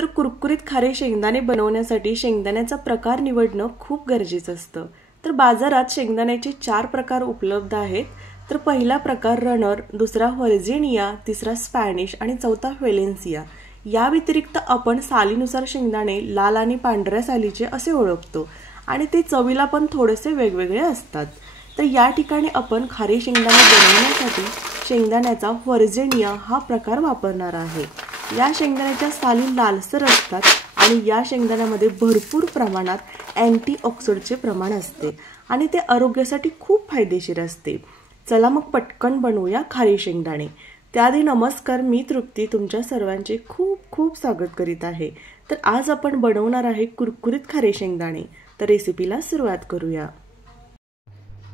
तर कुरकुरीत खारे शेंगदाणे बनवण्यासाठी शेंगदाण्याचा प्रकार निवडणं खूप गरजेचं असतं। तर बाजारात शेंगदाण्याचे 4 प्रकार उपलब्ध आहेत। तर पहिला प्रकार रनर, दुसरा व्हर्जिनिया, तिसरा स्पॅनिश आणि चौथा व्हॅलेन्सिया। या व्यतिरिक्त आपण सालीनुसार शेंगदाणे लाल आणि पांढऱ्या सालीचे असे ओळखतो आणि ते चवीला पण थोडेसे वेगवेगळे असतात। तर या ठिकाणी आपण खारे शेंगदाणे बनवण्यासाठी शेंगदाण्याचा व्हर्जिनिया हा प्रकार वापरणार आहे। या शेंगदाण्याच्या साली लालसर असतात आणि या शेंगदाण्यामध्ये भरपूर प्रमाणात अँटीऑक्सिडंटचे प्रमाण असते आणि ते आरोग्यासाठी खूप फायदेशीर असते। चला मग पटकन बनवूया खारे शेंगदाणे। त्याआधी नमस्कार, मी तृप्ती तुमच्या सर्वांचे खूप खूप स्वागत करीत आहे। तर आज आपण बनवणार आहे कुरकुरीत खारे शेंगदाणे। तर रेसिपीला सुरुवात करूया।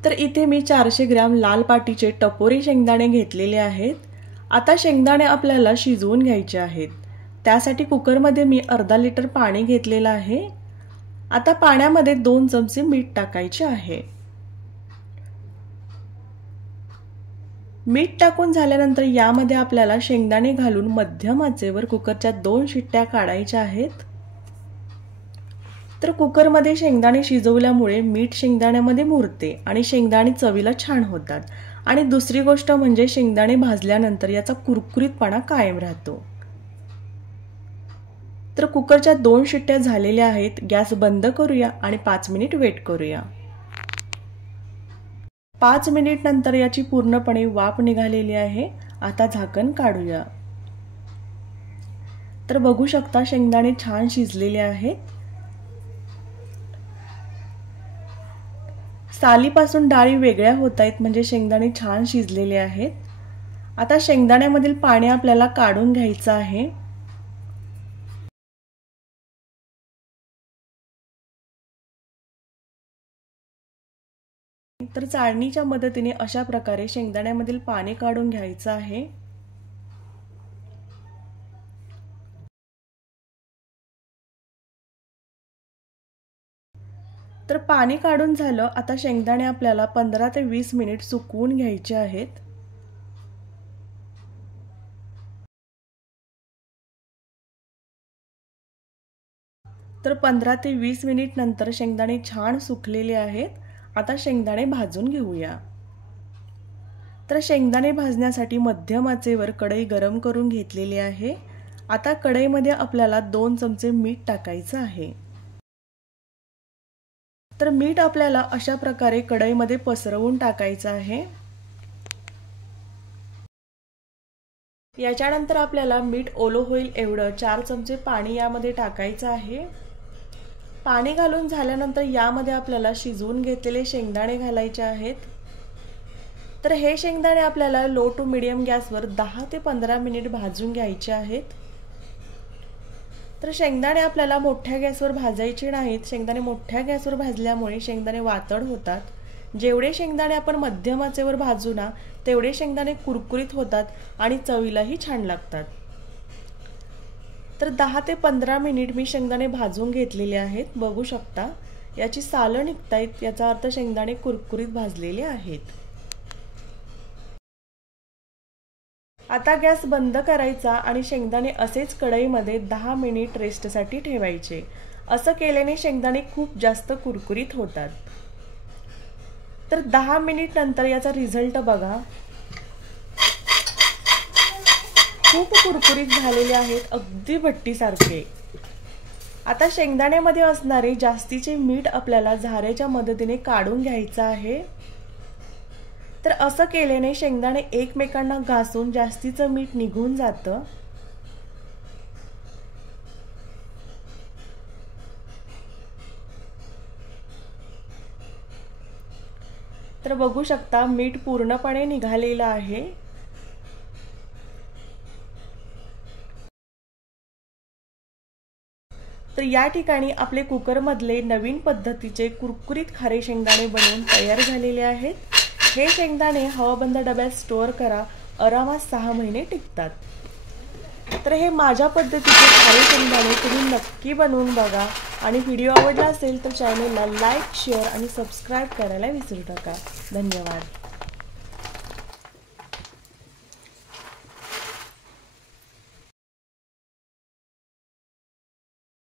तर इथे मी 400 ग्रॅम लाल पाटीचे टपोरी शेंगदाणे घेतलेले आहेत। आता शेंगदाणे आपल्याला शिजवून घ्यायचे आहेत। त्यासाठी कुकरमध्ये मी अर्धा लिटर पाणी घेतलेलं आहे। आता पाण्यामध्ये 2 चमचे मीठ टाकायचे आहे। मीठ टाकून झाल्यानंतर यामध्ये आपल्याला शेंगदाणे घालून मध्यम आचेवर कुकरच्या 2 शिट्ट्या काढायच्या आहेत। तर कुकरमध्ये शेंगदाणे शिजवल्यामुळे मीठ शेंगदाण्यामध्ये मुरते आणि शेंगदाणे चवीला छान होतात। आणि दुसरी गोष्ट म्हणजे शेंगदाणे भाजल्यानंतर याचा कुरकुरीतपणा कायम राहतो। तर कुकरच्या 2 शिट्ट्या झालेल्या आहेत। गॅस बंद करूया आणि 5 मिनिट वेट करूया। 5 मिनिट नंतर याची पूर्णपणे वाफ निघालेली आहे। आता झाकण काढूया। तर बघू शकता शेंगदाणे छान शिजलेले आहेत। सालीपासून डाळी वेगळ्या होत आहेत, म्हणजे शेंगदाणे छान शिजलेले आहेत। आता शेंगदाण्यामधील पाणी आपल्याला काढून घ्यायचं आहे। तर चाळणीच्या मदतीने अशा प्रकारे शेंगदाण्यामधील पाणी काढून घ्यायचं आहे। तर पाणी काढून झालं। आता शेंगदाणे आपल्याला 15 ते 20 मिनिट सुकवून घ्यायचे आहेत। तर 15 ते 20 मिनिट नंतर शेंगदाणे छान सुकलेले आहेत। आता शेंगदाणे भाजून घेऊया। तर शेंगदाणे भाजण्यासाठी मध्यम आचेवर कढई गरम करून घेतलेली आहे। आता कढईमध्ये आपल्याला 2 चमचे मीठ टाकायचं आहे। तर मीठ आपल्याला अशा प्रकारे कढईमध्ये पसरवून टाकायचं आहे। याच्यानंतर आपल्याला मीठ ओलं होईल एवढं 4 चमचे पाणी यामध्ये टाकायचं आहे। पाणी घालून झाल्यानंतर यामध्ये आपल्याला शिजवून घेतलेले शेंगदाणे घालायचे आहेत। तर हे शेंगदाणे आपल्याला लो टू मीडियम गॅसवर 10 ते 15 मिनिट भाजून घ्यायचे आहेत। तर शेंगदाणे आपल्याला मोठ्या गॅसवर भाजायचे नाहीत। शेंगदाणे मोठ्या गॅसवर भाजल्यामुळे शेंगदाणे वातड होतात। जेवढे शेंगदाणे आपण मध्यम आचेवर भाजू ना तेवढे शेंगदाणे कुरकुरीत होतात आणि चवीलाही छान लागतात। तर 10 ते 15 मिनिट मी शेंगदाणे भाजून घेतलेले आहेत। बघू शकता याची सालं निघतायत, याचा अर्थ शेंगदाणे कुरकुरीत भाजलेले आहेत। आता गॅस बंद करायचा आणि शेंगदाणे असेच कढईमध्ये 10 मिनिट रेस्टसाठी ठेवायचे। असं केल्याने शेंगदाणे खूप जास्त कुरकुरीत होतात। तर 10 मिनिट नंतर याचा रिझल्ट बघा, खूप कुरकुरीत झालेले आहेत, अगदी भट्टीसारखे। आता शेंगदाण्यामध्ये असणारे जास्तीचे मीठ आपल्याला झाऱ्याच्या मदतीने काढून घ्यायचं आहे। तर असं केल्याने शेंगदाणे एकमेकांना घासून जास्तीचं मीठ निघून जातं। तर बघू शकता मीठ पूर्णपणे निघालेलं आहे। तर या ठिकाणी आपले कुकरमधले नवीन पद्धतीचे कुरकुरीत खारे शेंगदाणे बनवून तयार झालेले आहेत। हे शेंगदाणे हवाबंद डब्यात स्टोअर करा, आरामात 6 महिने टिकतात। तर हे माझ्या पद्धतीचे खारे शेंगदाणे तुम्ही नक्की बनवून बघा आणि व्हिडिओ आवडला असेल तर चॅनलला लाईक, शेअर आणि सबस्क्राइब करायला विसरू नका। धन्यवाद।